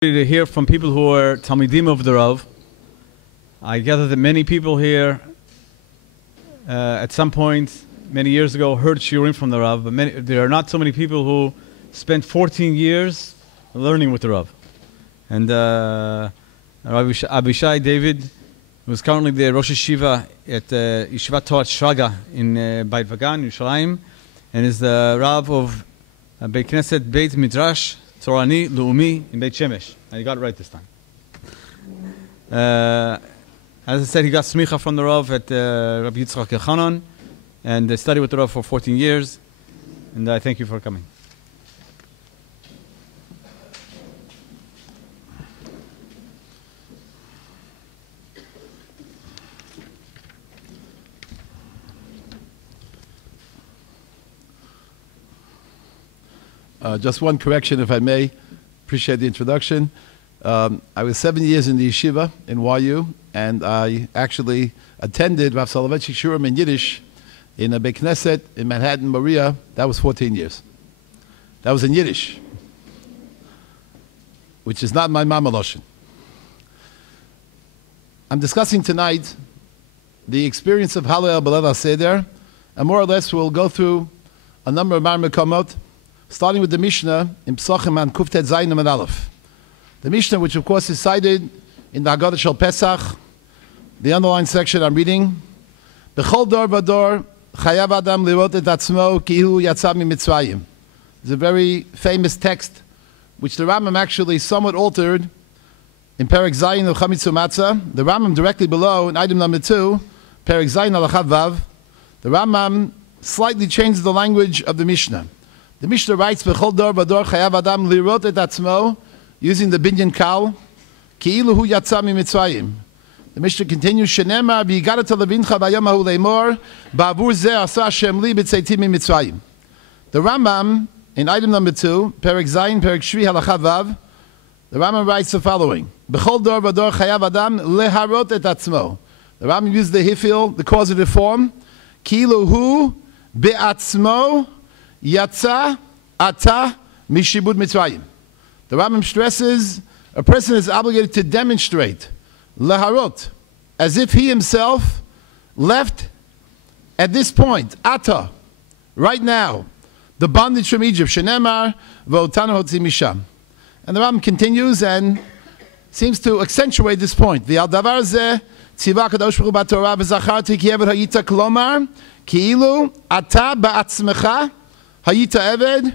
To hear from people who are Talmidim of the Rav. I gather that many people here at some point many years ago heard shiurim from the Rav, but there are not so many people who spent 14 years learning with the Rav. And Avishai David was currently the Rosh Yeshiva at Yeshivat Torah Shraga in Beit Yerushalayim, and is the Rav of Beit Knesset Beit Midrash Torani Leumi in Beit Shemesh. I got it right this time. As I said, he got smicha from the Rav at Rabbi Yitzchak Elchanan, and studied with the Rav for 14 years. And I thank you for coming. Just one correction, if I may. Appreciate the introduction. I was 7 years in the yeshiva in YU, and I actually attended Rav Soloveitchik Shurim in Yiddish in a Beit Knesset in Manhattan, Maria. That was 14 years. That was in Yiddish, which is not my mama loshen. I'm discussing tonight the experience of Hallel b'leil Haseder, and more or less we'll go through a number of Mar Mekomot, starting with the Mishnah in Pesachim and Kuftet Zayin and Aleph. The Mishnah, which of course is cited in the Haggadah Shel Pesach, the underlined section I'm reading. B'chol dor v'dor chayav adam lirot et atzmo ki hu yatsa miMitzrayim. It's a very famous text, which the Rambam actually somewhat altered in Perek Zayin of Chamitzu Matzah. The Rambam directly below in item number 2, Perek Zayin Alachav Vav, the Rambam slightly changed the language of the Mishnah. The Mishnah writes, "B'chol dor v'dor chayav adam lirot et atzmo," using the binyan kal, "Ki'ilu hu yatsa miMitzrayim." The Mishnah continues, "Shenemar v'yigarat levincha b'yom hahu leimor, ba'avur zeh asa Hashem li b'tzeiti miMitzrayim." The Rambam, in item number 2, Perek Zayin, Perek Shvi, Halacha Vav, the Rambam writes the following: "B'chol dor v'dor chayav adam leharot et atzmo." The Rambam used the hifil, the causative form, "Ki'ilu hu be'atzmo Yatsa ata mishibud Mitzrayim." The Rambam stresses a person is obligated to demonstrate leharot, as if he himself left at this point, ata, right now, the bondage from Egypt, shenemar v'otanu hotzi misham. And the Rambam continues and seems to accentuate this point. V'al davar zeh tziva kadosh baruch hu b'Torah v'zacharti ki eved hayita klomar ki'ilu ata ba'atzmecha Hayita Eved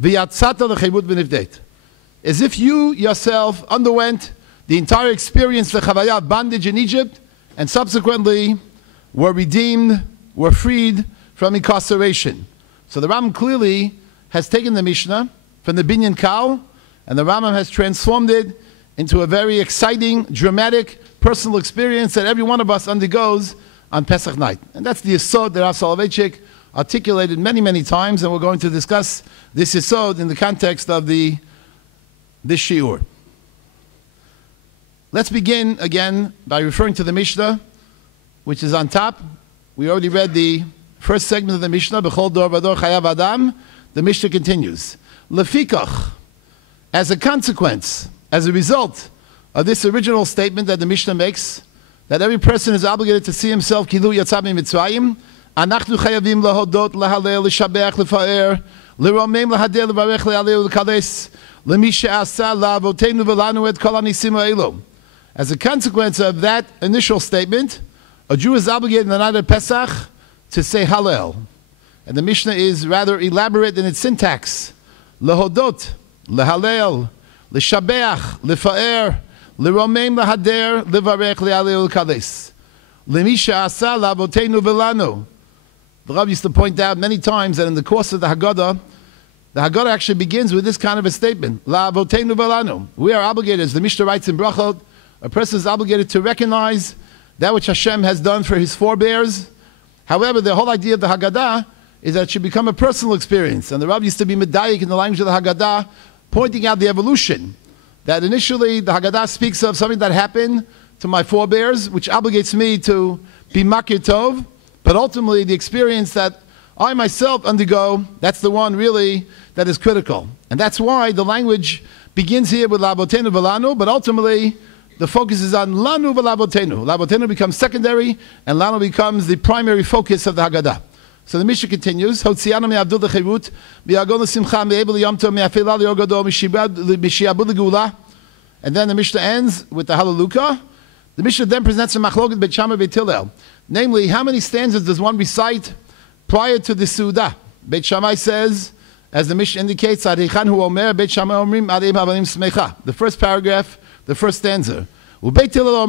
v'yatzata l'chevut v'nivdet. As if you yourself underwent the entire experience, the chavayah of bondage in Egypt, and subsequently were redeemed, were freed from incarceration. So the Rambam clearly has taken the Mishnah from the binyan kal, and the Rambam has transformed it into a very exciting, dramatic, personal experience that every one of us undergoes on Pesach night. And that's the yesod that Rav Soloveitchik articulated many, many times, and we're going to discuss this yesod in the context of this shiur. Let's begin again by referring to the Mishnah, which is on top. We already read the first segment of the Mishnah, B'chol dor v'dor chayav adam. The Mishnah continues. Lefikach, as a consequence, as a result of this original statement that the Mishnah makes, that every person is obligated to see himself kilu yatsa miMitzrayim, אנחנו חייבים להודות, להלל, לשבח, לפאר, לרומם, להדר, לברך, לעילו, לקדש, למי שעשה לאבותינו ולנו את כל הניסים האלו. As a consequence of that initial statement, a Jew is obligated on the night of Pesach to say Hallel. And the Mishnah is rather elaborate in its syntax. להודות, להלל, לשבח, לפאר, לרומם, להדר, לברך, לעילו, לקדש. למי שעשה לאבותינו ולנו. The Rabbi used to point out many times that in the course of the Haggadah actually begins with this kind of a statement. La'avotenu v'lanu. We are obligated, as the Mishnah writes in Brachot, a person is obligated to recognize that which Hashem has done for his forebears. However, the whole idea of the Haggadah is that it should become a personal experience. And the Rabbi used to be medayik in the language of the Haggadah, pointing out the evolution. That initially the Haggadah speaks of something that happened to my forebears, which obligates me to be makir tov. But ultimately, the experience that I myself undergo, that's the one really that is critical. And that's why the language begins here with Labotenu Velanu, but ultimately the focus is on Lanu Velabotenu. Labotenu becomes secondary, and Lanu becomes the primary focus of the Haggadah. So the Mishnah continues, Hotzianu me'avdul l'chirut, mi'agon l'simcha, me'ebel yomto, me'afela li'ogodo, mishiabud l'geula. And then the Mishnah ends with the Hallelujah. The Mishnah then presents a machloket Beit Shammai Beit Hillel. Namely, how many stanzas does one recite prior to the Suda? Beit Shammai says, as the Mishnah indicates, the first paragraph, the first stanza. Beit Hillel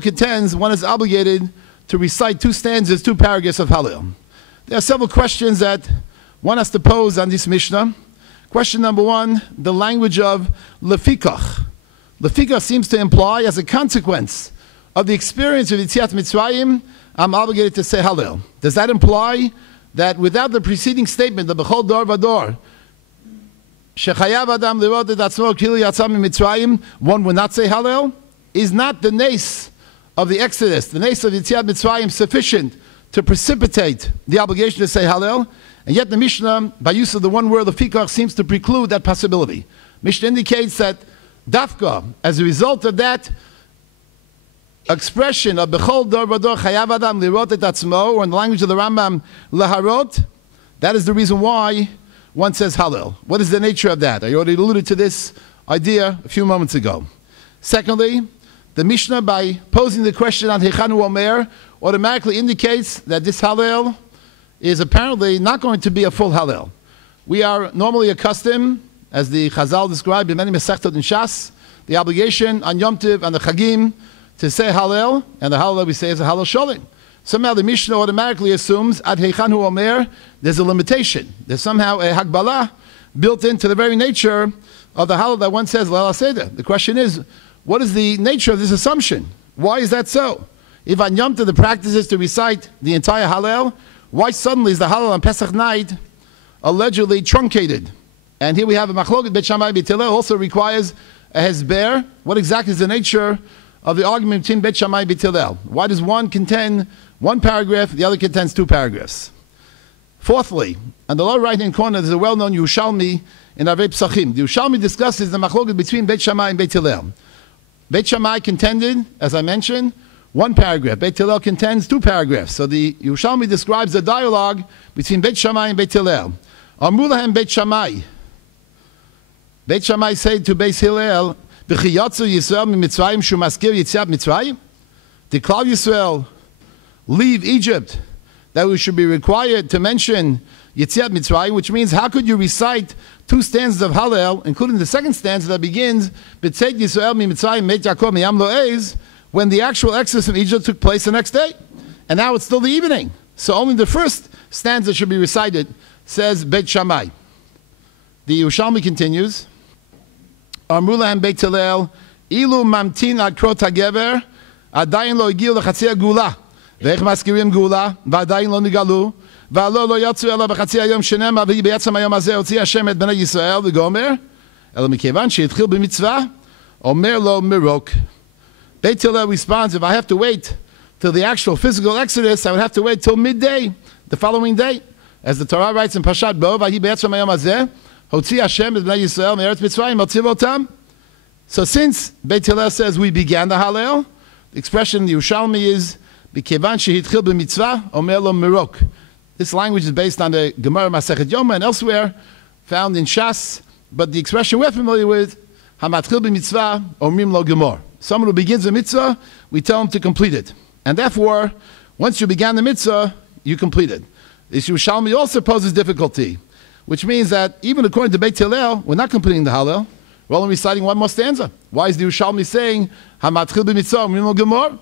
contends one is obligated to recite two stanzas, two paragraphs of Hallel. There are several questions that one has to pose on this Mishnah. Question number one, the language of lefikach. Lefikach seems to imply, as a consequence of the experience of Yetziat Mitzrayim, I'm obligated to say Hallel. Does that imply that without the preceding statement of B'chol Dor Vador, Shechayav Adam Lirot et Atzmo Kili Yatzam Mitzrayim, one would not say Hallel? Is not the nace of the Exodus, the nace of Yetziat Mitzrayim, sufficient to precipitate the obligation to say Hallel? And yet the Mishnah, by use of the one word Lefikach, seems to preclude that possibility. Mishnah indicates that Dafka, as a result of that expression of Bechol Dor Vador Chayav Adam Lirot et Atzmo, or in the language of the Rambam, Laharot, that is the reason why one says Hallel. What is the nature of that? I already alluded to this idea a few moments ago. Secondly, the Mishnah, by posing the question on Hechanu Omer, automatically indicates that this Hallel is apparently not going to be a full Hallel. We are normally accustomed, as the Chazal described in many Masechtot and Shas, the obligation on Yom Tov and the Chagim to say Hallel, and the Hallel we say is a Hallel Sholem. Somehow the Mishnah automatically assumes at Heichanu Omer there's a limitation. There's somehow a Hagbalah built into the very nature of the Hallel that one says Lei'l Haseder. The question is, what is the nature of this assumption? Why is that so? If on Yom Tov the practice is to recite the entire Hallel, why suddenly is the Hallel on Pesach night allegedly truncated? And here we have a Machloket Beit Shammai Beit Hillel also requires a Hesber. What exactly is the nature of the argument between Beit Shammai and Beit Hillel? Why does one contend one paragraph, the other contends two paragraphs? Fourthly, on the lower right-hand corner, there's a well-known Yerushalmi in Avei Pesachim. The Yerushalmi discusses the machloket between Beit Shammai and Beit Hillel. Beit Shammai contended, as I mentioned, one paragraph. Beit Hillel contends two paragraphs. So the Yerushalmi describes the dialogue between Beit Shammai and Beit Hillel. Amru lahem Beit Shammai. Beit Shammai said to Beit Hillel, B'chi yatzu Yisrael miMitzrayim shu maskir Yetziat Mitzrayim? Did Klal Yisrael leave Egypt that we should be required to mention Yetziat Mitzrayim, which means how could you recite two stanzas of Hallel, including the second stanza that begins B'tzeit Yisrael miMitzrayim Meit Yaakov miyam lo'ez, when the actual exodus from Egypt took place the next day, and now it's still the evening. So only the first stanza should be recited, says Beit Shammai. The Yerushalmi continues, Amru lahem Beit Hillel, Ilu mamtin ad krot hagever, adayin lo igiu lechatzei gula, ve'ech maskirim gula, va'adayin lo nigalu, va'alo lo yatzu ela b'chatzei hayom shenema, v'hi be'yatzam hayom hazeh hotzi Hashem et bnei Yisrael, v'gomer, ela mikevan she'itchil b'mitzvah, omer lo mirok. Beit Hillel responds, if I have to wait till the actual physical exodus, I would have to wait till midday, the following day. As the Torah writes in Pashat Bo, v'hi be'yatzam hayom hazeh, hotzi Hashem et bnei Yisrael, me'eretz Mitzrayim, hotzi votam. So since Beit Hillel says we began the Hallel, the expression in the Yerushalmi is B'kevan shehitchil b'mitzvah omer lo mirok. This language is based on the Gemara Masechet Yoma and elsewhere, found in Shas, but the expression we're familiar with, hamatchil b'mitzvah omrim lo gemor. Someone who begins a mitzvah, we tell him to complete it. And therefore, once you began the mitzvah, you complete it. This Yerushalmi also poses difficulty, which means that even according to Beit Hillel, we're not completing the Hallel. We're only reciting one more stanza. Why is the Yerushalmi saying, hamatchil b'mitzvah omrim lo gemor?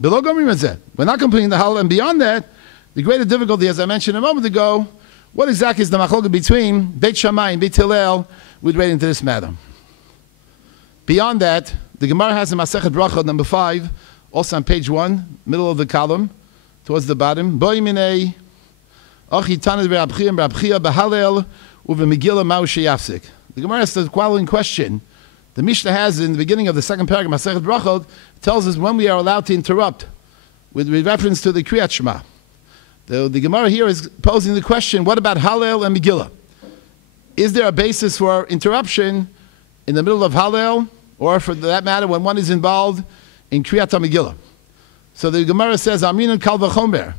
Below gomrim hazeh. We're not completing the Hallel, and beyond that, the greater difficulty, as I mentioned a moment ago, what exactly is the machloket between Beit Shammai and Beit Hillel with relating to this matter? Beyond that, the Gemara has in Masechet Brachot number 5, also on page 1, middle of the column, towards the bottom. Boi minei achi taned b'Rabchia b'Hallel u'v'Megillah ma'u sheyafsik. The Gemara asks the following question. The Mishnah has in the beginning of the second paragraph, Masechet Brachot, tells us when we are allowed to interrupt with reference to the Kriyat Shema. The Gemara here is posing the question, what about Hallel and Megillah? is there a basis for interruption in the middle of Hallel, or for that matter, when one is involved in Kriyat HaMegillah? So the Gemara says, Aminan Kal V'chomer,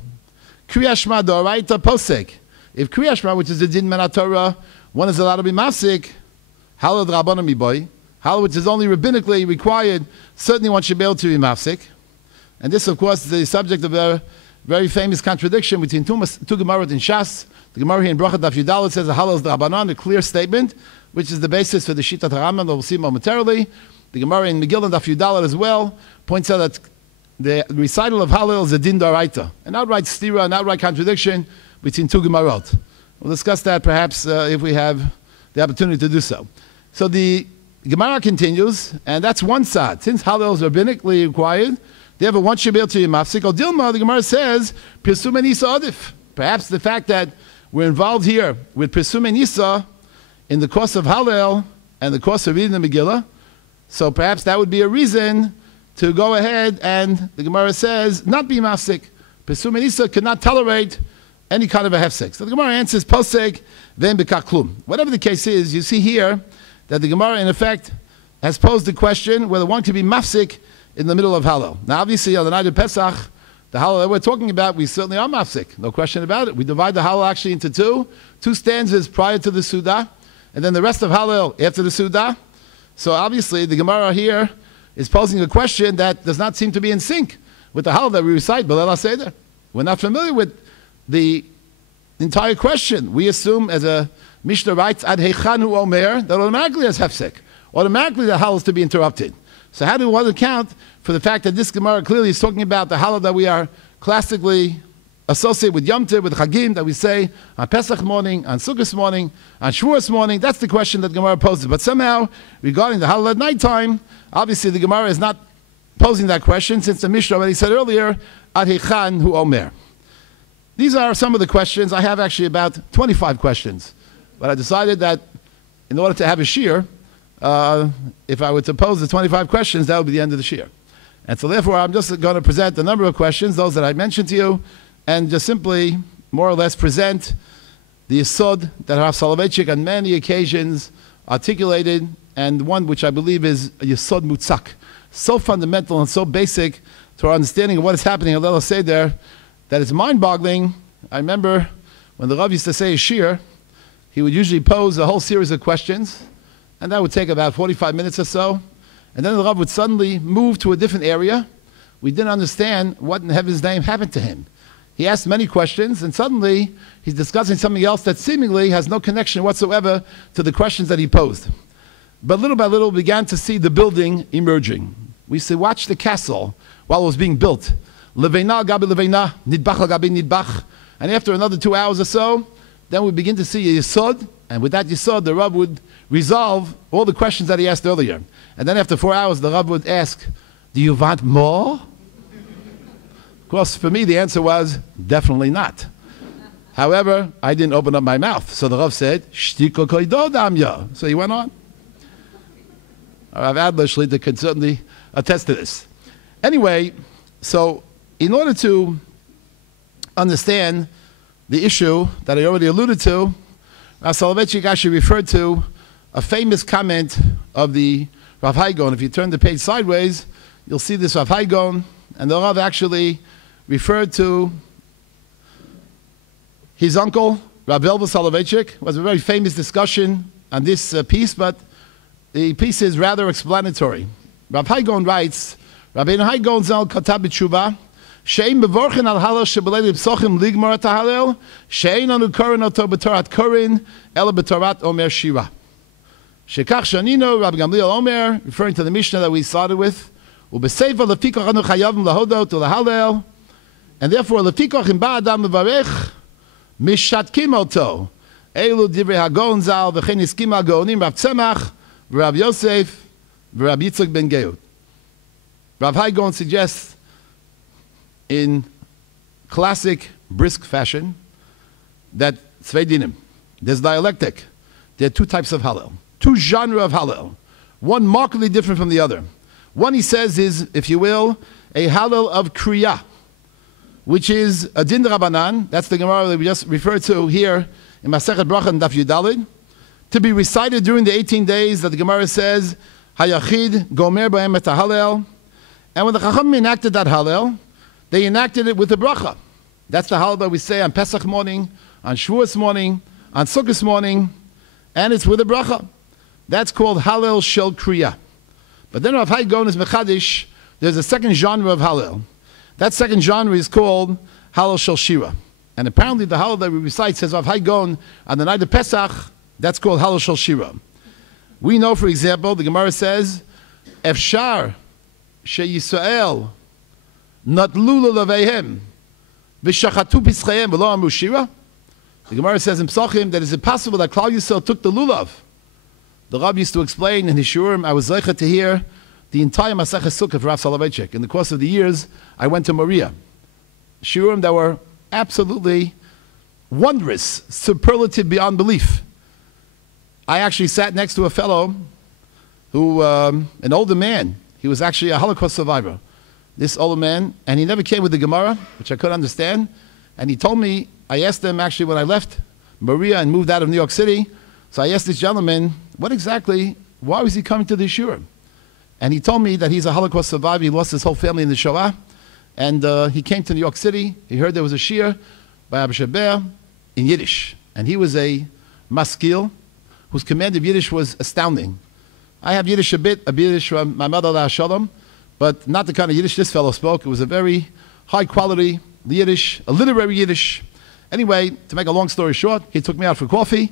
Kriyat Shema D'oraita Posek. If Kriyat Shema, which is the din min Torah, one is allowed to be mafsik, Hallel D'Rabbanan Miboy, Hallel, which is only rabbinically required, certainly one should be able to be mafsik. And this, of course, is the subject of a very famous contradiction between two Gemarot in Shas. The Gemara here in Brachot Daf Yudalot says the Hallel is D'Rabbanan, a clear statement, which is the basis for the Shitat HaRambam that we'll see momentarily. The Gemara in Megillah Daf Yudalot as well points out that the recital of Hallel is a din d'oraita, an outright stira, an outright contradiction between two Gemarot. We'll discuss that perhaps if we have the opportunity to do so. So the Gemara continues, and that's one side. Since Hallel is rabbinically required, therefore one should be able to be mafsik. Or Dilma, the Gemara says, Pirsum and Isa Adif. Perhaps the fact that we're involved here with Pirsum and Isa in the course of Hallel and the course of reading the Megillah, so perhaps that would be a reason to go ahead and, the Gemara says, not be mafsik. Pirsum and Isa could not tolerate any kind of a hefsek. So the Gemara answers, Posek, Ven B'kach Klum. Whatever the case is, you see here that the Gemara, in effect, has posed the question whether one could be mafsik in the middle of Hallel. Now, obviously, on the night of Pesach, the Hallel that we're talking about, we certainly are mafsik. No question about it. We divide the Hallel actually into two stanzas prior to the Sudah, and then the rest of Hallel after the Sudah. So obviously, the Gemara here is posing a question that does not seem to be in sync with the Hallel that we recite, Le'l Haseder. We're not familiar with the entire question. We assume, as a Mishnah writes, Ad Heichanu Omer, that automatically has hefsek. Automatically the Hallel is to be interrupted. So how do one account for the fact that this Gemara clearly is talking about the Hallel that we are classically associated with Yom Tov, with Chagim, that we say on Pesach morning, on Sukkot morning, on Shavuos morning? That's the question that the Gemara poses. But somehow, regarding the Hallel at nighttime, obviously the Gemara is not posing that question, since the Mishnah already said earlier, Ad Heichan Hu Omer. These are some of the questions. I have actually about 25 questions. But I decided that in order to have a shiur, if I were to pose the 25 questions, that would be the end of the shiur. And so therefore, I'm just going to present a number of questions, those that I mentioned to you, and just simply, more or less, present the yesod that Rav Soloveitchik on many occasions articulated, and one which I believe is a yesod mutzak, so fundamental and so basic to our understanding of what is happening at Le'l Haseder, that it's mind-boggling. I remember when the Rav used to say a shiur, he would usually pose a whole series of questions, and that would take about 45 minutes or so. And then the Rav would suddenly move to a different area. We didn't understand what in heaven's name happened to him. He asked many questions, and suddenly he's discussing something else that seemingly has no connection whatsoever to the questions that he posed. But little by little, we began to see the building emerging. We used to watch the castle while it was being built. Leveina gabi leveina, nidbach gabi nidbach. And after another 2 hours or so, then we begin to see a yesod, and with that yesod, the Rav would resolve all the questions that he asked earlier. And then after 4 hours, the Rav would ask, do you want more? Of course, for me, the answer was, definitely not. However, I didn't open up my mouth. So the Rav said, Shtiko koido damya. So he went on. Rav Adler Shlita could certainly attest to this. Anyway, so in order to understand the issue that I already alluded to, Rav Soloveitchik actually referred to a famous comment of the Rav Haigon. If you turn the page sideways, you'll see this Rav Haigon, and the Rav actually referred to his uncle, Rav Elva Soloveitchik. It was a very famous discussion on this piece, but the piece is rather explanatory. Rav Haigon writes, Rabbeinu Haigon Zal Katab B'Tshuva, She'im bevorchen al Hallel shebelei psochim ligmor at Hallel, she'ein anu korin oto b'torat korin, ela b'torat omer shira. Shekach shanino, Rabbi Gamliel Omer, referring to the Mishnah that we started with, u'b'seifa lefikoch anu chayavim lahodot u'lahallel, and therefore lefikoch im ba'adam levarech, mishatkim oto, elu divrei hagon zal, v'chein iskim ha'gaonim Rav Tzemach, v'Rav Yosef, v'Rav Yitzchak ben Geut. Rav Haigon suggests, in classic, brisk fashion, that tzvei dinim, there's dialectic. There are two types of Hallel, two genres of Hallel, one markedly different from the other. One, he says, is, if you will, a Hallel of Kriya, which is a din Rabbanan. That's the Gemara that we just referred to here in Masechet Bracha and Daf Yudalid. to be recited during the 18 days that the Gemara says, Hayachid, Gomer B'hem et Hallel. And when the Chachamim enacted that Hallel, they enacted it with a bracha. That's the Hallel that we say on Pesach morning, on Shavuos morning, on Sukkot morning, and it's with a bracha. That's called Hallel Shel Kriya. But then Rav Hai Gon is Mechadish, there's a second genre of Hallel. That second genre is called Hallel Shel Shira. And apparently the Hallel that we recite says Rav Hai Gon on the night of Pesach, that's called Hallel Shel Shira. We know, for example, the Gemara says, Efshar sheYisrael natlu lelevehem v'shachatu pischayim v'lo amru shira. The Gemara says in Pesachim that is it possible that Klal Yisrael took the lulav? The Rabbi used to explain in his shurim. I was zeicha to hear the entire Masechah Sukkah for Rav Soloveitchik. In the course of the years, I went to Maria. Shurim that were absolutely wondrous, superlative beyond belief. I actually sat next to a fellow who, an older man. He was actually a Holocaust survivor. This older man, and he never came with the Gemara, which I couldn't understand. And he told me, I asked him actually when I left Maria and moved out of New York City. So I asked this gentleman, why was he coming to the Yeshua? And he told me that he's a Holocaust survivor. He lost his whole family in the Shoah. And he came to New York City. He heard there was a shir by Avishai in Yiddish. And he was a maskil whose command of Yiddish was astounding. I have Yiddish a Yiddish from my mother, Shalom, but not the kind of Yiddish this fellow spoke. It was a very high quality Yiddish, a literary Yiddish. Anyway, to make a long story short, he took me out for coffee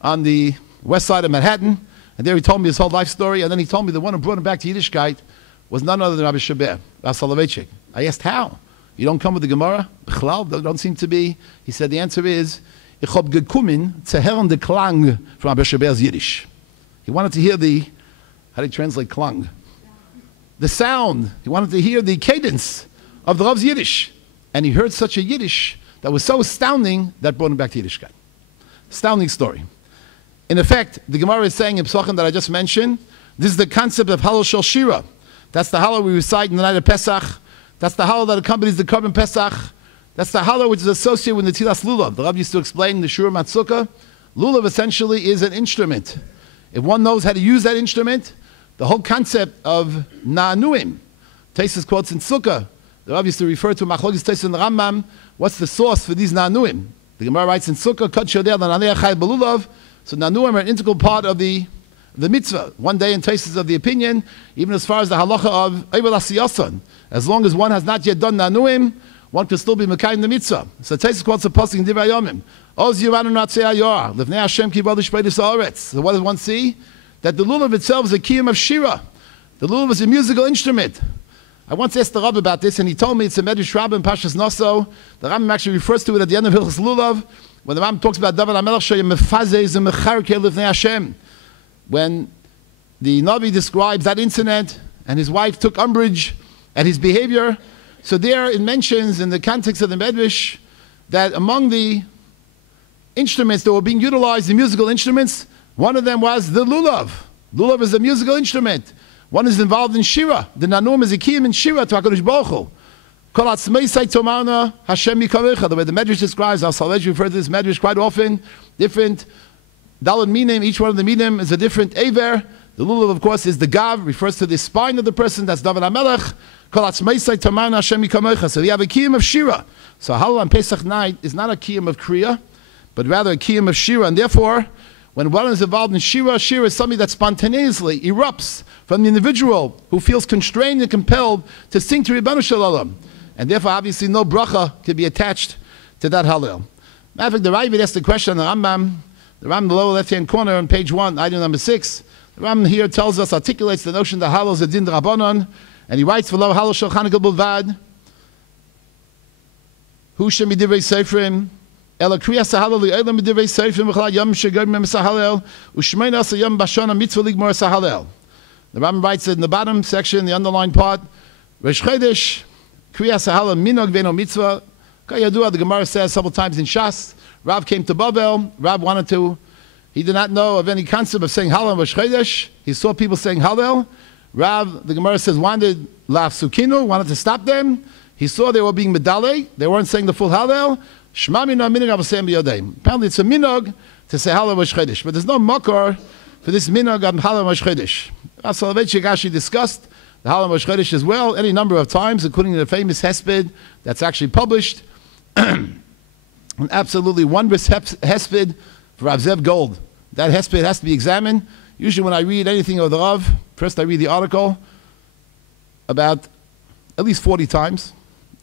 on the west side of Manhattan, and there he told me his whole life story, and then he told me the one who brought him back to Yiddishkeit was none other than Rabbi Shaber, Rav Soloveitchik. I asked how? You don't come with the Gemara? B'chlal, there don't seem to be. He said the answer is, ich hab gekommen zu hören the Klang from Rabbi Shaber's Yiddish. He wanted to hear the, how do you translate Klang? The sound. He wanted to hear the cadence of the Rav's Yiddish. And he heard such a Yiddish that was so astounding that brought him back to Yiddishkeit. Astounding story. In effect, the Gemara is saying in Pesachim that I just mentioned, this is the concept of Hallel Shel Shira. That's the Hallel we recite in the night of Pesach. That's the Hallel that accompanies the Korban Pesach. That's the Hallel which is associated with the Tilas Lulav. The Rabbi used to explain in the Shur Matzukah, Lulav essentially is an instrument. If one knows how to use that instrument, the whole concept of Na'anuim, Taisus quotes in Sukkah, the Rabbi used to refer to Machlokes Taisus and Rambam, what's the source for these Na'anuim? The Gemara writes in Sukkah, Kod Shodeh L'Nanei Chai B'Lulav. So Na'anuim are an integral part of the mitzvah. One day in Taisus of the opinion, even as far as the halacha of Eivel Asiyason, as long as one has not yet done Na'anuim, one can still be Mekayim the mitzvah. So Taisus quotes a pasuk in Divrei Yomim. Oz Yiranu Natzei Ayor, Lifnei Hashem Ki B'Odei Shpeitis Haaretz. So what does one see? That the lulav itself is a kiyum of shira. The lulav is a musical instrument. I once asked the Rabbi about this, and he told me it's a Medrash Rabbah in Pashas Noso. The Rabbi actually refers to it at the end of Hilchos Lulav, when the Rabbi talks about David HaMelech Sheyem Mefazeh and Mecharkei Lifnei Hashem. When the Navi describes that incident, and his wife took umbrage at his behavior, so there it mentions in the context of the Medrash that among the instruments that were being utilized, the musical instruments, one of them was the lulav. Lulav is a musical instrument. One is involved in shira. The nanum is a kiyum in shira to HaKadosh Baruch Hu. Kol atzmei say tomarna Hashem yikarecha. The way the Medrash describes, I'll refer to this Medrash quite often. Different daled minim. Each one of the minim is a different aver. The lulav, of course, is the gav. Refers to the spine of the person. That's David HaMelech. Kol atzmei say tomarna Hashem yikarecha. So we have a kiyum of shira. So Hallel on Pesach night is not a kiyum of kriya, but rather a kiyum of shira, and therefore, when one is involved in shira, shira is something that spontaneously erupts from the individual who feels constrained and compelled to sing to Ribbanu Shalom. And therefore, obviously, no bracha can be attached to that Hallel. Matter of fact, the Rabbi asked the question on the Rambam, the lower left-hand corner on page 1, item number 6. The Rambam here tells us, articulates the notion that Hallel is a din d'Rabbanan, and he writes, V'lo Hallel shel Chanukah b'lvad, Hu shem midivrei seifrim, Ela kriyas Hallel li'elam midivrei seifrim v'chalal yom shegom memes Hallel, u'shmein asa yom bashana mitzvah ligmor asa Hallel. The Rambam writes it in the bottom section, the underlined part, Rosh Chodesh, kriyas Hallel minog ve'no mitzvah. Kayadua, the Gemara says several times in Shas, Rav came to Babel, Rav wanted to, he did not know of any concept of saying Hallel Rosh Chodesh. He saw people saying Hallel. Rav, the Gemara says, wanted laf sukinu, wanted to stop them. He saw they were being medalei, they weren't saying the full Hallel. Shema minog minog avosem b'yodeim. Apparently it's a minog to say Hallel Rosh Chodesh. But there's no makor for this minhag of Hallel Rosh Chodesh. Soloveitchik actually discussed the Hallel Rosh Chodesh as well, any number of times, including the famous Hesped that's actually published. An absolutely wondrous Hesped for Rav Zev Gold. That Hesped has to be examined. Usually when I read anything of the Rav, first I read the article about at least 40 times.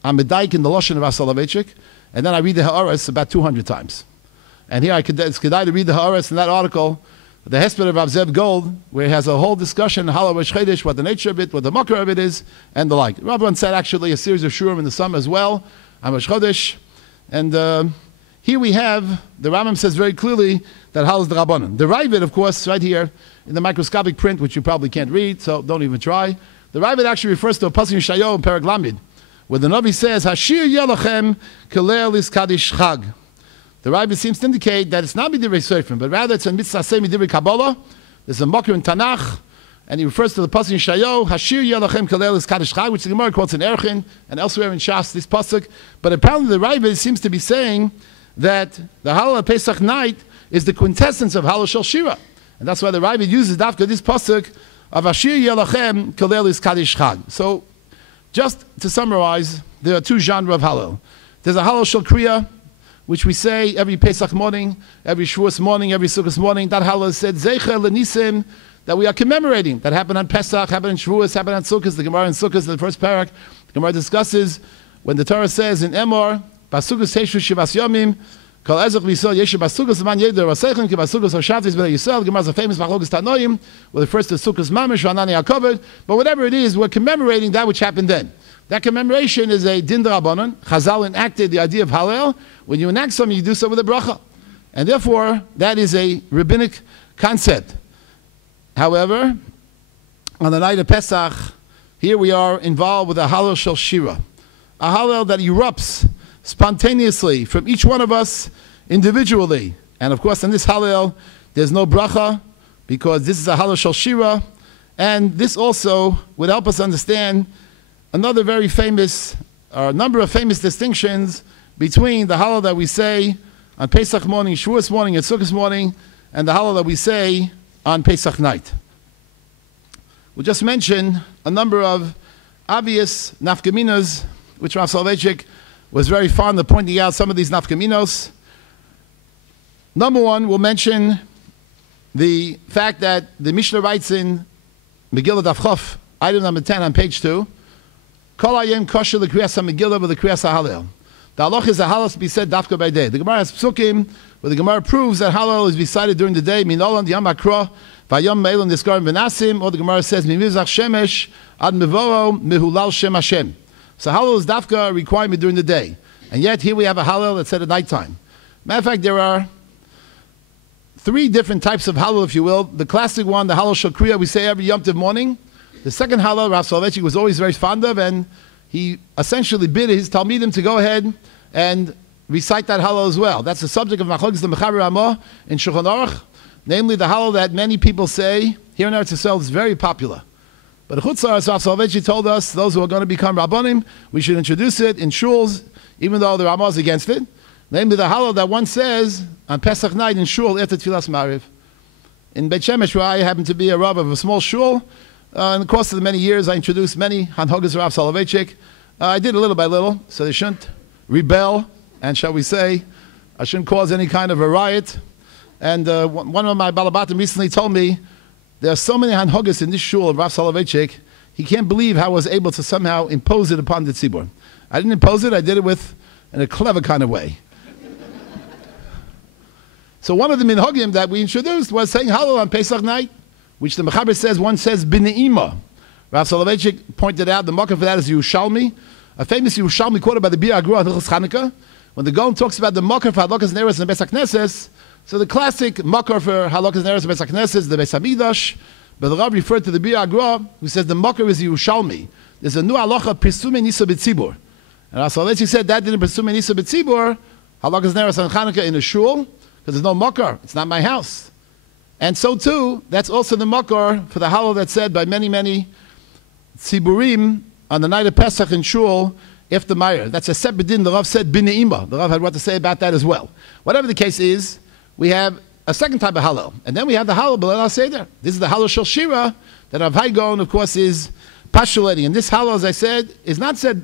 I'm medaik in the Lashon of Soloveitchik, and then I read the Haaretz about 200 times. And here it's kedai to read the Haaretz in that article, the Hesped of Rav Zev Gold, where he has a whole discussion, Hallel Rosh Chodesh, what the nature of it, what the makar of it is, and the like. Rav once said actually a series of shurim in the summer as well, on Rosh Chodesh. And here we have, the Rambam says very clearly that Hallel is the Rabbanan. The Ravid, of course, right here in the microscopic print, which you probably can't read, so don't even try. The Ravid actually refers to a pasuk in Shayo in Perek Lamed, where the Navi says, Hashir yelachem Kollel is Kaddish Chag. The Rabbi seems to indicate that it's not Midivrei Seifrim, but rather it's a mitzvah say Midivrei Kabbalah. There's a makar in Tanakh, and he refers to the pasuk in Shayo, Hashir yelachem Kollel is Kaddish Chag, which the Gemara quotes in Erchin and elsewhere in Shas, this pasuk. But apparently the Rabbi seems to be saying that the Hallel Pesach night is the quintessence of Hallel Shel Shira. And that's why the Rabbi uses after this pasuk of Hashir yelachem Kollel is Kaddish Chag. So, just to summarize, there are two genres of Hallel. There's a Hallel Shel Kriya, which we say every Pesach morning, every Shavuos morning, every Sukkot morning. That Hallel is said, Zeicher L'Nisim, that we are commemorating. That happened on Pesach, happened on Shavuos, happened on Sukkot. The Gemara in Sukkot, in the first parak, the Gemara discusses when the Torah says in Emor, Basukos Teishu Shivas Yomim, Kol Ezech V'Yisrael Yeshu Basukos L'man Yeder Raseichen Ki Basukos Hoshavtis B'nei Yisrael. The Gemara is a famous Machlokas Tanoim, where the first is Sukkos Mamish, Raanana are covered. But whatever it is, we're commemorating that which happened then. That commemoration is a din d'Rabbanan. Chazal enacted the idea of Hallel. When you enact something, you do so with a bracha. And therefore, that is a rabbinic concept. However, on the night of Pesach, here we are involved with a Hallel Shel Shira. A Hallel that erupts spontaneously from each one of us individually. And of course, in this Hallel, there's no bracha, because this is a Hallel Shel Shira. And this also would help us understand another very famous, or a number of famous distinctions between the Hallel that we say on Pesach morning, Shavuos morning, and Sukkot morning, and the Hallel that we say on Pesach night. We'll just mention a number of obvious nafkaminos, which Rav Soloveitchik was very fond of pointing out some of these nafkaminos. Number one, we'll mention the fact that the Mishnah writes in Megillah Daf Chof, item number 10 on page 2, Kol hayom kosher l'kriyas ha-Megillah v'l'kriyas ha-Hallel. The halach is a Hallel to be said dafka by day. The Gemara has psukim where the Gemara proves that Hallel is recited during the day, min olam yom hakra v'yom me'elon niskarim v'nasim, or the Gemara says mimizach shemesh ad mevoro mehulal shem Hashem. So Hallel is dafka a requirement during the day. And yet here we have a Hallel that's said at nighttime. Matter of fact, there are three different types of Hallel, if you will. The classic one, the Hallel Shel Kriya, we say every Yom Tov morning. The second Hallel, Rav Soloveitchik was always very fond of, and he essentially bid his Talmidim to go ahead and recite that Hallel as well. That's the subject of Machlokes the Mechaber Ramah in Shulchan Aruch, namely the Hallel that many people say here in Eretz Yisrael is very popular. But Chutz La'aretz, Rav Soloveitchik told us, those who are going to become Rabbanim, we should introduce it in shuls, even though the Ramah is against it. Namely the Hallel that one says on Pesach night in shul after Tfilas Mariv. In Beit Shemesh, where I happen to be a Rav of a small shul, in the course of the many years, I introduced many Hanhogas Rav Soloveitchik. I did it little by little, so they shouldn't rebel, and shall we say, I shouldn't cause any kind of a riot. And one of my Balabatim recently told me, there are so many Hanhogas in this shul of Rav Soloveitchik, he can't believe how I was able to somehow impose it upon the tzibur. I didn't impose it, I did it in a clever kind of way. So one of the minhagim that we introduced was saying Hallel on Pesach night, which the Mechaber says, one says b'ne'ima. Rav Soloveitchik pointed out the makar for that is Yerushalmi, a famous Yerushalmi quoted by the Bir Agrua on Hilchos Chanukah. When the Gaon talks about the makar for halakas neres and Beis HaKnesses, so the classic makar for halakas neres and Beis HaKnesses is the Beis HaMikdash, but the Rav referred to the Bir Agrua, who says the makar is Yerushalmi. There's a new halacha, Pirsume Nisa B'tzibur. And Rav Soloveitchik said that didn't Pirsume Nisa B'tzibur, halakas neres and Chanukah in a shul, because there's no makar, it's not my house. And so too, that's also the makar for the Hallel that's said by many, many tziburim on the night of Pesach in shul after Meir. That's a separate din. The Rav said b'ne'ima. The Rav had what to say about that as well. Whatever the case is, we have a second type of Hallel. And then we have the Hallel B'leil HaSeder. This is the Hallel Shel Shira that Rav Haigon, of course, is postulating. And this Hallel, as I said, is not said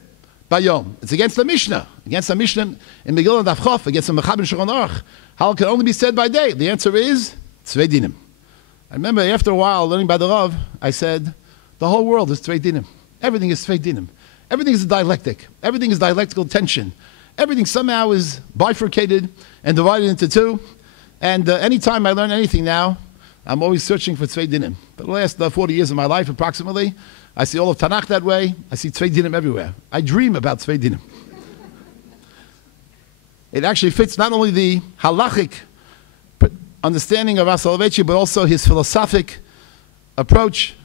by Yom. It's against the Mishnah. Against the Mishnah in Megillah Daf Chof, against the Mechab and Shulchan Aruch. Hallel can only be said by day. The answer is Tzvei Dinim. I remember after a while, learning by the Rav, I said, the whole world is Tzvei Dinim. Everything is Tzvei Dinim. Everything is a dialectic. Everything is dialectical tension. Everything somehow is bifurcated and divided into two. And anytime I learn anything now, I'm always searching for Tzvei Dinim. For the last 40 years of my life, approximately, I see all of Tanakh that way. I see Tzvei Dinim everywhere. I dream about Tzvei Dinim. It actually fits not only the halachic understanding of Soloveitchik, but also his philosophic approach.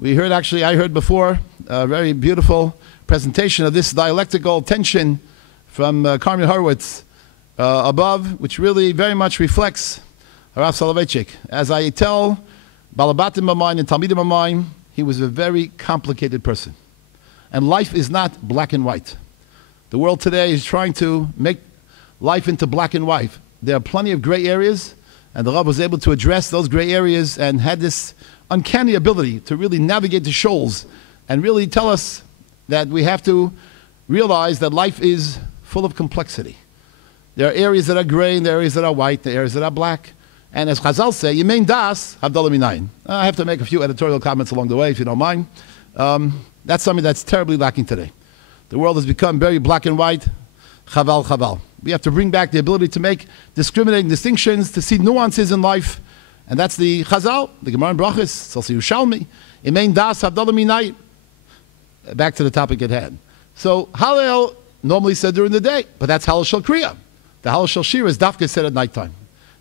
I heard before a very beautiful presentation of this dialectical tension from Carmen Horowitz above, which really very much reflects Harav Soloveitchik. As I tell Balabatim of mine and Talmidim of mine, he was a very complicated person. And life is not black and white. The world today is trying to make life into black and white. There are plenty of gray areas, and the Rav was able to address those gray areas and had this uncanny ability to really navigate the shoals and really tell us that we have to realize that life is full of complexity. There are areas that are gray, and there are areas that are white, there are areas that are black. And as Chazal say, Yemein das, Havdalah Minayin. I have to make a few editorial comments along the way, if you don't mind. That's something that's terribly lacking today. The world has become very black and white. Chaval, chaval. We have to bring back the ability to make discriminating distinctions, to see nuances in life. And that's the Chazal, the Gemara in Brachos, Salsi Yushalmi. Yemein das, Havdalah Minayin. Back to the topic at hand. So Hallel normally said during the day, but that's Hallel Shel Kriya. The Hallel Shel Shira is Dafka said at nighttime.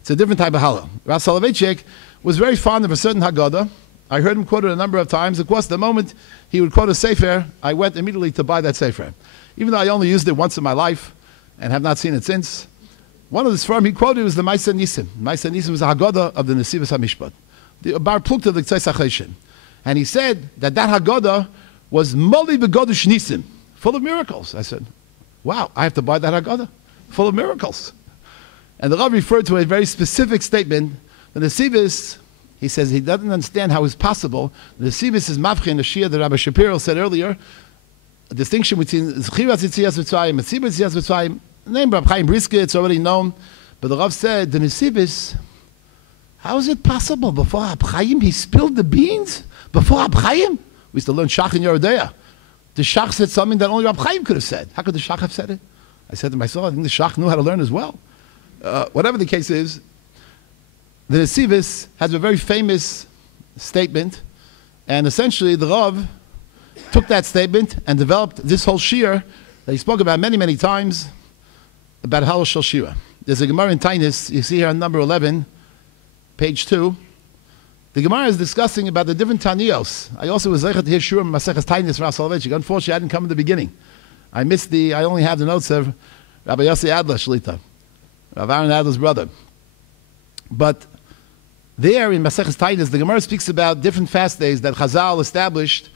It's a different type of Hallel. Rav Soloveitchik was very fond of a certain Haggadah. I heard him quoted a number of times. Of course, the moment he would quote a Sefer, I went immediately to buy that Sefer. Even though I only used it once in my life and have not seen it since. One of the Sfarim he quoted was the Maisa Nisim. Maisa Nisim was a Haggadah of the Nesivos HaMishpat, the Bar Plukta of the Ktseis HaCheshen. And he said that Haggadah was Moli B'Godush Nisim, full of miracles. I said, wow, I have to buy that Haggadah, full of miracles. And the Rav referred to a very specific statement. The Nesivos, he says he doesn't understand how it's possible. The Nesivos is Mavchin, the Shia that Rabbi Shapiro said earlier, a distinction between Zchiras Yitzias V'Tzvayim and Tzibur Yitzias V'Tzvayim. The name Rabbi Chaim Briske, it's already known. But the Rav said, the Nesivos, how is it possible? Before Chaim, he spilled the beans? Before Chaim? We used to learn Shach in Yerodea. The Shach said something that only Rabbi Chaim could have said. How could the Shach have said it? I said to myself, I think the Shach knew how to learn as well. Whatever the case is, the Nesivos has a very famous statement, and essentially the Rav took that statement and developed this whole shir that he spoke about many, many times about Hallel Shel Shira. There's a Gemara in Tainis, you see here on number 11, page 2. The Gemara is discussing about the different Taniyos. I also was zeichet to hear Shur Maseches Tainis from Soloveitchik. Unfortunately, I didn't come in the beginning. I only have the notes of Rabbi Yossi Adler Shlita, Rav Aaron Adler's brother. But there in Maseches Tainis, the Gemara speaks about different fast days that Chazal established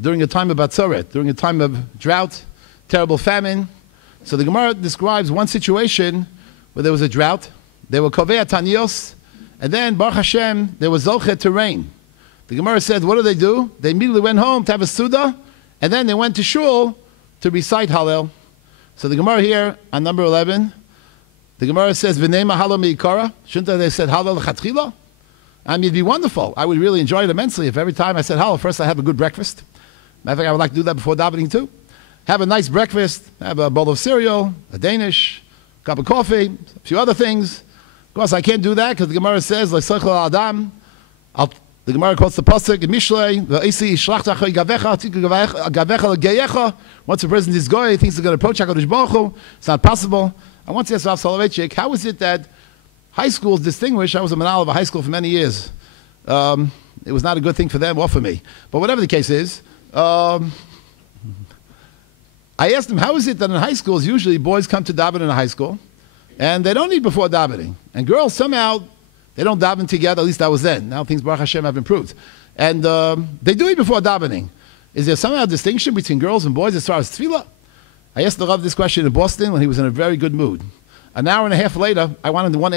during a time of Batzoret, during a time of drought, terrible famine. So the Gemara describes one situation where there was a drought. There were Kovei Taniyos, and then, Baruch Hashem, there was Zochet to rain. The Gemara said, what do? They immediately went home to have a Suda, and then they went to Shul to recite Hallel. So the Gemara here, on number 11, the Gemara says, V'nei Hallel me'ikara. Shouldn't they said Hallel l'chatchila? I mean, it'd be wonderful. I would really enjoy it immensely if every time I said Hallel, first I have a good breakfast. Matter of fact, I would like to do that before davening too. Have a nice breakfast, have a bowl of cereal, a Danish, a cup of coffee, a few other things. Of course, I can't do that because the Gemara says, Adam. The Gemara quotes the pasuk in Mishlei, once a person is goy, he thinks he's going to approach HaKadosh Baruch Hu. It's not possible. I want to ask Rav Soloveitchik, how is it that high schools distinguish? I was a manal of a high school for many years. It was not a good thing for them or for me. But whatever the case is, I asked him, how is it that in high schools, usually boys come to daven in a high school, and they don't eat before davening. And girls, somehow, they don't daven together. At least that was then. Now things, Baruch Hashem, have improved. And they do eat before davening. Is there somehow a distinction between girls and boys as far as tefillah? I asked the Rav this question in Boston when he was in a very good mood. An hour and a half later, I wanted a 1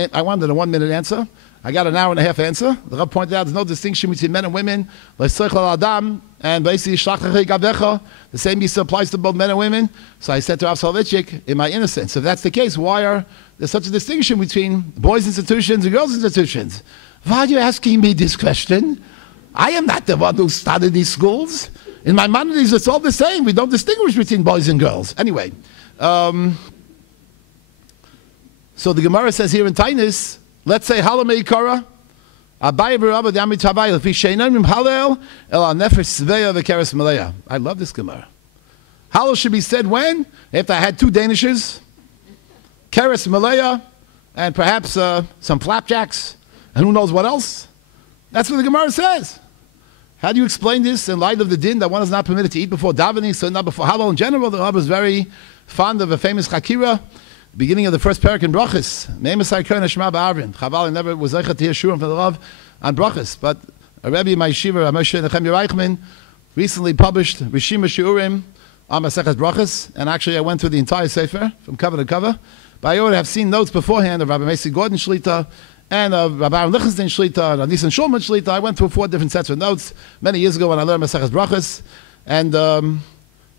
minute answer. I got an hour and a half answer. The Rav pointed out there's no distinction between men and women. And basically, the same Yisra applies to both men and women. So I said to Rav Soloveitchik, in my innocence, if that's the case, why are there such a distinction between boys' institutions and girls' institutions? Why are you asking me this question? I am not the one who started these schools. In my Maimonides, it's all the same. We don't distinguish between boys and girls. Anyway, so the Gemara says here in Tainis, let's say Hallel meikara, Abai v'Rabba d'Amrit Havai l'fi she'einam Hallel el ha'nefesh sveya v'keres meleya. I love this Gemara. Hallel should be said when? After I had 2 danishes, keres meleya, and perhaps some flapjacks, and who knows what else. That's what the Gemara says. How do you explain this in light of the din that one is not permitted to eat before davening, so not before Hallel in general? The Rabbi is very fond of a famous chakira, beginning of the first parak in Brachas. Chaval, I never was able to hear shurim from the Rav on Brachas, but a Rabbi in my yeshiva, Moshe Nechemia Reichman, recently published Rishima Shiurim on Masechas Brachas, and actually I went through the entire sefer from cover to cover. But I already have seen notes beforehand of Rabbi Macy Gordon Shlita and of Rabbi Aaron Lichtenstein Shlita and Nisan Shulman Shlita. I went through 4 different sets of notes many years ago when I learned Masechas Brachas, and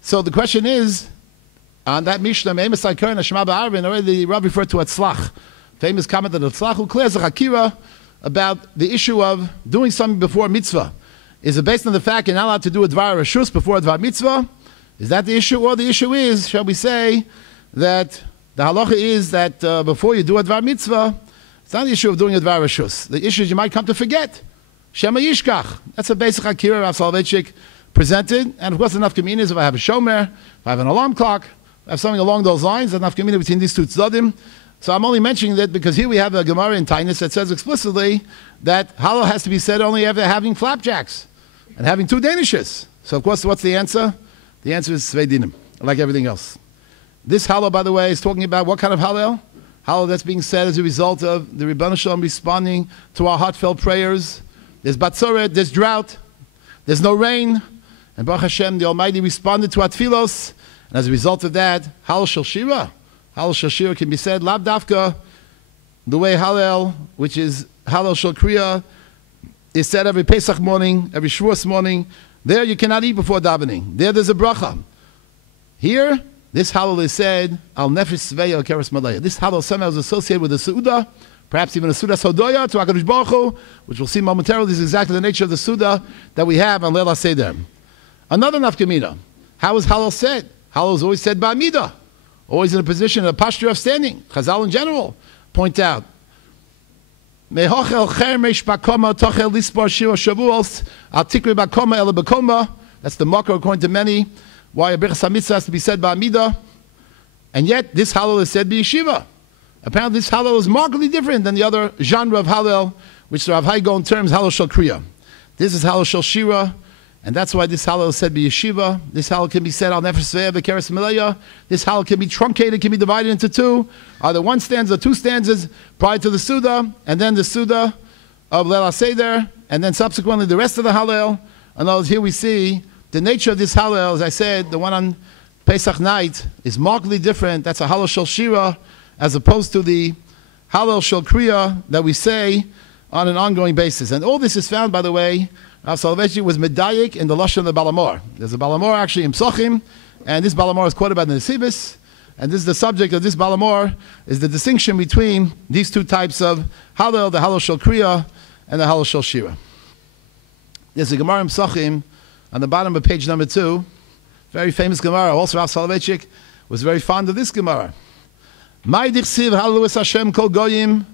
so the question is, on that Mishnah, already the Rabbi referred to Atzlach, famous comment of Atzlach, who clears a Hakira about the issue of doing something before mitzvah. Is it based on the fact you're not allowed to do a Dvar Rashus before a Dvar mitzvah? Is that the issue? Or the issue is, shall we say, that the halacha is that before you do a Dvar mitzvah, it's not the issue of doing a Dvar Rashus. The issue is you might come to forget. Shema Yishkach. That's a basic Hakira Rav Soloveitchik presented. And of course, enough communities, if I have a shomer, if I have an alarm clock, I have something along those lines, enough community between these 2 tzaddim. So I'm only mentioning that because here we have a Gemara in Tainis that says explicitly that Hallel has to be said only after having flapjacks and having 2 danishes. So of course, what's the answer? The answer is Svei Dinim, like everything else. This Hallel, by the way, is talking about what kind of Hallel? Hallel that's being said as a result of the Rebbeinu Shalom responding to our heartfelt prayers. There's Batzoret, there's drought, there's no rain, and Baruch Hashem, the Almighty responded to our tfilos. And as a result of that, Hallel Shel Shira. Hallel Shel Shira can be said, Lav Dafka, the way Hallel, which is Hallel Shel Kriya, is said every Pesach morning, every Shavuos morning. There you cannot eat before davening. There's a bracha. Here, this Hallel is said, Al Nefesh Sveya Keres Malaya. This Hallel somehow is associated with the Su'udah, perhaps even a Su'udah Sodoya to HaKadosh Baruch Hu, which we'll see momentarily is exactly the nature of the Su'udah that we have on Lei'l Haseder. Another nafkamina. How is Hallel said? Hallel is always said by Midah, always in a position, a posture of standing. Chazal in general point out. That's the makor according to many, why a Birchas HaMitzvah has to be said by Midah. And yet, this Hallel is said by Yeshiva. Apparently, this Hallel is markedly different than the other genre of Hallel, which the Rav Hai go in terms Hallel Shel Kriya. This is Hallel Shel Shira. And that's why this Hallel is said by Yeshiva. This Hallel can be said al Nefesh Sveya v'Keres Meleya. This Hallel can be truncated, can be divided into 2. Either 1 stanza, 2 stanzas prior to the Suda, and then the Suda of Lei'l Haseder, and then subsequently the rest of the Hallel. And here we see the nature of this Hallel. As I said, the one on Pesach night is markedly different. That's a Hallel Shel Shira, as opposed to the Hallel Shel Kriya that we say on an ongoing basis. And all this is found, by the way, Rav Soloveitchik was medayik in the lashon of the Balamor. There's a Balamor actually in Psochim, and this Balamor is quoted by the Nesibis, and this is the subject of this Balamor, is the distinction between these 2 types of Hallel, the Hallel Shel Kriya, and the Hallel Shel Shira. There's a Gemara in Psochim, on the bottom of page number 2, very famous Gemara. Also Rav Soloveitchik was very fond of this Gemara. Mai dichsiv Hallelu es Hashem kol goyim.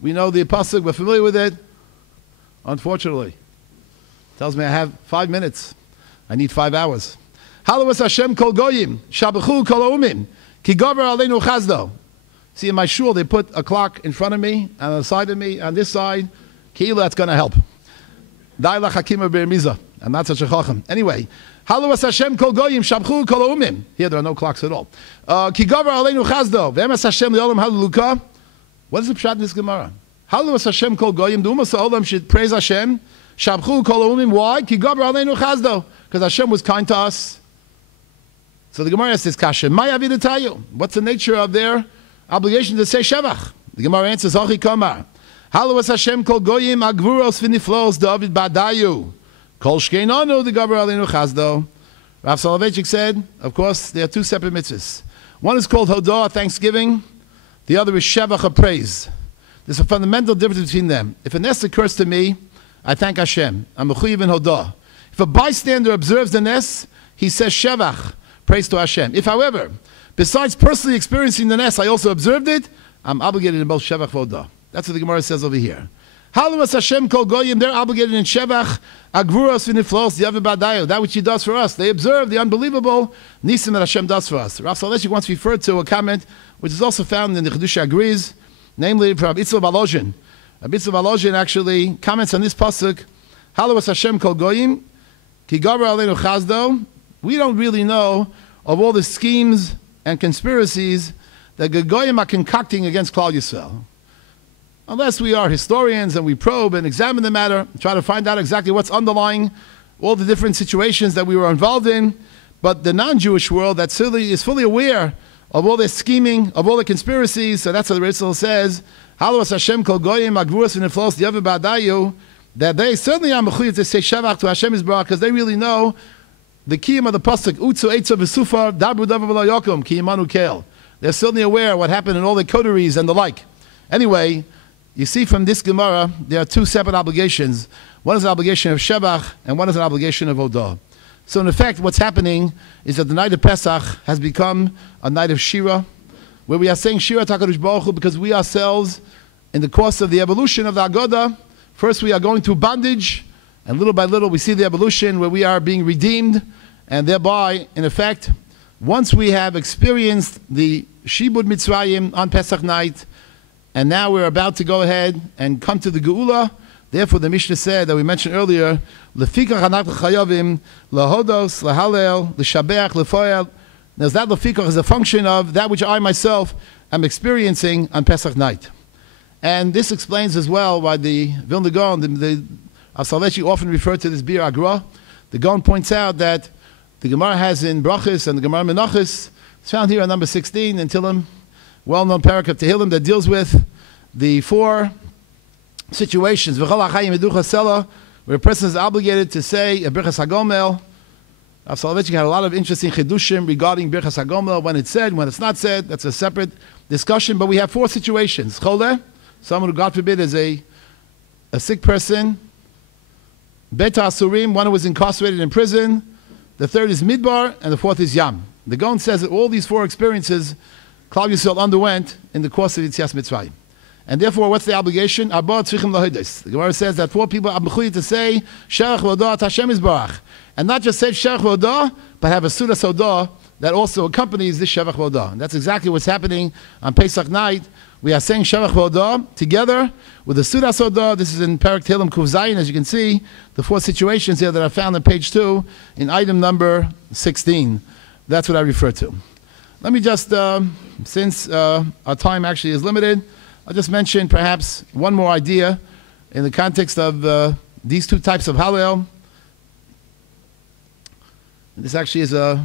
We know the pasuk, we're familiar with it, unfortunately. Tells me I have 5 minutes. I need 5 hours. Hallelu es Hashem kol goyim, shabachu kol umim, ki gover aleinu chazdo. See, in my shul, they put a clock in front of me, on the side of me, on this side. Ki'ila, that's going to help. Dailach hakima be'emiza. I'm not such a chacham. Anyway, Hallelu es Hashem kol goyim, shabachu kol umim. Here, there are no clocks at all. Ki gover aleinu chazdo, ve'em es Hashem li'olam hallelujah. What is the pshat in this Gemara? Hallelu es Hashem kol goyim, the umas ha'olam should praise Hashem. Shabchu kol umim. Why? Ki gaber aleinu chazdo. Because Hashem was kind to us. So the Gemara says, "Kasha, my avidatayu." What's the nature of their obligation to say Shevach. The Gemara answers, Hachi Kamar. Hallel was Hashem kol goyim agvuros v'niflos David badayu. Kol shkeinanu the Gaber Alinu Chazdo. Rav Soloveitchik said, of course, there are two separate mitzvahs. One is called Hodah, thanksgiving. The other is Shevach, a praise. There's a fundamental difference between them. If a nes occurs to me, I thank Hashem. I'm mechuyev in Hodah. If a bystander observes the nes, he says Shevach, praise to Hashem. If, however, besides personally experiencing the nes, I also observed it, I'm obligated in both Shevach and Hodah. That's what the Gemara says over here. Hallel Hashem kol goyim, they're obligated in Shevach, agvuros v'niflos, the badayu, that which he does for us. They observe the unbelievable nisim that Hashem does for us. Rav Soloveitchik once referred to a comment, which is also found in the Chiddushei Agrees, namely from Rabbi Volozhin. Rabbi Volozhin actually comments on this pasuk, Hallel Hashem kol goyim, ki gaber aleinu chazdo. We don't really know of all the schemes and conspiracies that the goyim are concocting against Klal Yisrael. Unless we are historians and we probe and examine the matter, try to find out exactly what's underlying all the different situations that we were involved in. But the non-Jewish world that certainly is fully aware of all their scheming, of all the conspiracies, so that's what the Rethinking says, Hallel Hashem kol goyim agvuros v'niflos di'av ba'adayu, that they certainly are mechuyev to say Shevach to Hashem Yisbarach, because they really know the kiyum of the pasuk, Utzu eitzav v'sufar, dabru davar v'lo yokum, kiyimanu kel. They're certainly aware of what happened in all the coteries and the like. Anyway, you see from this Gemara, there are two separate obligations. One is an obligation of Shevach, and one is an obligation of Hodah. So in effect, what's happening is that the night of Pesach has become a night of Shira, where we are saying Shira HaKadosh Baruch Hu, because we ourselves, in the course of the evolution of the Agoda, first we are going through bondage, and little by little we see the evolution where we are being redeemed, and thereby, in effect, once we have experienced the Shibud Mitzrayim on Pesach night, and now we're about to go ahead and come to the Geula. Therefore, the Mishnah said that we mentioned earlier, Lefikach anachnu chayavim lahodos lahalel l'shabeach lefoel. Now, that lefikach is a function of that which I myself am experiencing on Pesach night, and this explains as well why the Vilna Gaon, the Soloveitchik often referred to this Bir Agra. The Gaon points out that the Gemara has in Brachos and the Gemara Menachos, it's found here on number 16 in Tehillim, well-known parak of Tehillim that deals with the four situations where a person is obligated to say a Birchas HaGomel. Rav Soloveitchik had a lot of interesting chidushim regarding Birchas HaGomel, when it's said, when it's not said. That's a separate discussion. But we have four situations. Chole, someone who, God forbid, is a sick person. Beit Asurim, one who was incarcerated in prison. The third is Midbar, and the fourth is Yam. The Gaon says that all these four experiences Klal Yisrael underwent in the course of Yetzias Mitzrayim. And therefore, what's the obligation? The Gemara says that four people are mechuyev to say Shevach v'Hodah Hashem Yisbarach, and not just say Shevach v'Hodah, but have a Sudas Hodah that also accompanies this Shevach v'Hodah. And that's exactly what's happening on Pesach night. We are saying Shevach v'Hodah together with the Sudas Hodah. This is in Perek Tehillim Kuf Zayin, as you can see, the four situations here that are found on page 2 in item number 16. That's what I refer to. Let me just, since our time actually is limited, I'll just mention perhaps one more idea in the context of these two types of Hallel. This actually is a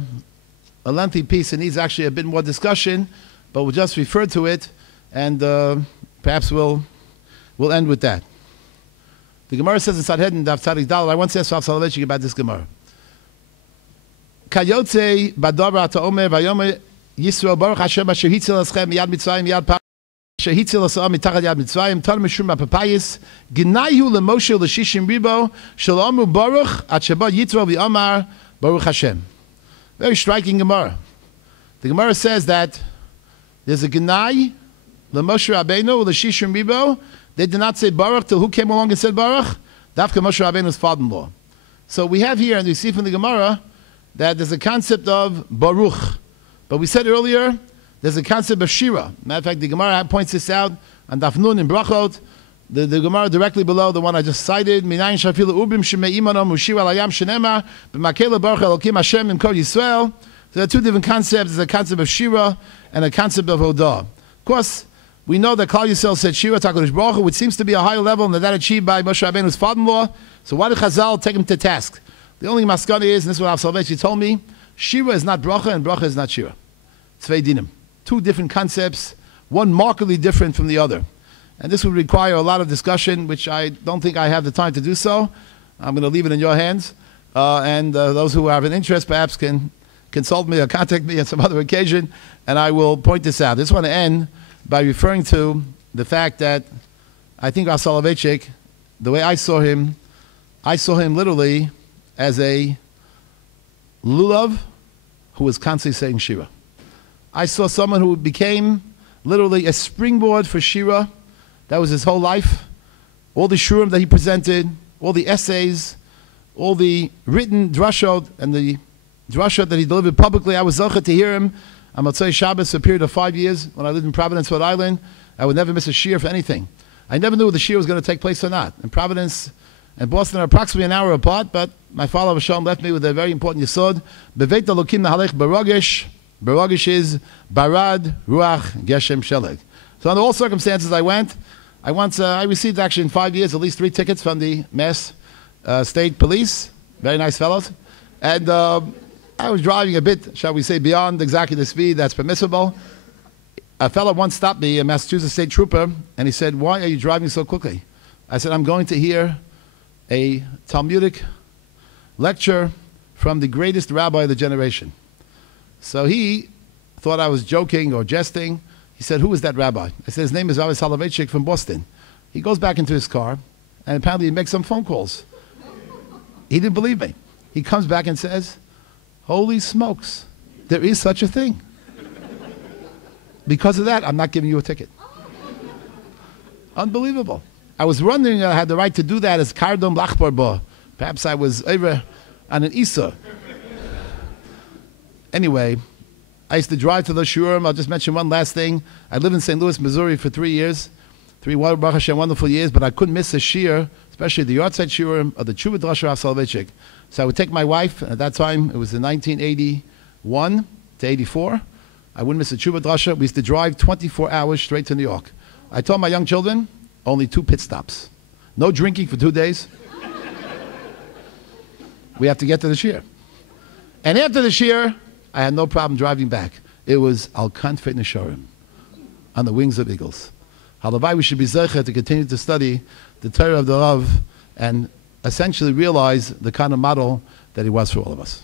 lengthy piece and needs actually a bit more discussion, but we'll just refer to it, and perhaps we'll end with that. The Gemara says in Sanhedrin, Daf Tzadik Daled, I once asked Rav Soloveitchik about this Gemara. Kayotze badavar ata omer vayomer Yisrael Baruch Hashem asher hitzil aschem miyad Mitzrayim miyad par asher hitzil asam mitachad yad Mitzrayim tan mishum ha'papayis gnayhu leMoshe l'shishim ribo shalamu Baruch at sheba Yitro v'amar Baruch Hashem. Very striking Gemara. The Gemara says that there's a gnai leMoshe Rabbeinu l'shishim ribo. They did not say Baruch till who came along and said Baruch? Dafka Moshe Rabbeinu's father-in-law. So we have here, and we see from the Gemara, that there's a concept of Baruch. But we said earlier, there's a concept of Shira. Matter of fact, the Gemara points this out on Daf Nun in Brachot. The Gemara directly below the one I just cited. Minayin shafilu ubim shemei imanom ushira layam shenema b'makela baruch elokim Hashem im kol Yisrael. So there are two different concepts. There's a concept of Shira and a concept of Hodah. Of course, we know that Klal Yisrael said Shira HaKadosh Baruch Hu, which seems to be a higher level than that achieved by Moshe Rabbeinu's father-in-law. So why did Chazal take him to task? The only maskana is, and this is what Rav Soloveitchik told me, Shira is not bracha and bracha is not Shira. Tzvei dinim. Two different concepts. one markedly different from the other. And this would require a lot of discussion, which I don't think I have the time to do so. I'm going to leave it in your hands. And those who have an interest perhaps can consult me or contact me on some other occasion, and I will point this out. I just want to end by referring to the fact that I think our Soloveitchik, the way I saw him literally as a lulav who was constantly saying Shira. I saw someone who became literally a springboard for Shira. That was his whole life. All the shurim that he presented, all the essays, all the written drashot and the drashot that he delivered publicly. I was zocher to hear him on Motzei Shabbos for a period of 5 years when I lived in Providence, Rhode Island. I would never miss a shir for anything. I never knew if the shir was going to take place or not. And Providence and Boston are approximately an hour apart, but my father Shalom left me with a very important yesod. Beit Elokim nahalech baragish. Baragish is barad, ruach, geshem, sheleg. So under all circumstances I went. I received actually in 5 years at least 3 tickets from the Mass State Police. Very nice fellows. And I was driving a bit, shall we say, beyond exactly the speed that's permissible. A fellow once stopped me, a Massachusetts State Trooper, and he said, "Why are you driving so quickly?" I said, "I'm going to hear a Talmudic lecture from the greatest rabbi of the generation." So he thought I was joking or jesting. He said, "Who is that rabbi?" I said, "His name is Rabbi Soloveitchik from Boston." He goes back into his car, and apparently he makes some phone calls. He didn't believe me. He comes back and says, "Holy smokes, there is such a thing. Because of that, I'm not giving you a ticket." Unbelievable. I was wondering I had the right to do that as Kardom Lachbarba. Perhaps I was over on an Isa. Anyway, I used to drive to the shurim. I'll just mention one last thing. I lived in St. Louis, Missouri for 3 years. 3 Baruch Hashem, wonderful years, but I couldn't miss a shir, especially the Yartzeit shurim or the Tshuva Drasha of Soloveitchik. So I would take my wife, at that time, it was in 1981 to 84. I wouldn't miss a Tshuva Drasha. We used to drive 24 hours straight to New York. I told my young children, only 2 pit stops. No drinking for 2 days. We have to get to the shir. And after the shir, I had no problem driving back. It was Al Kanfet Nesharim, on the wings of eagles. Halevi, we should be zecher to continue to study the Torah of the Rav and essentially realize the kind of model that he was for all of us.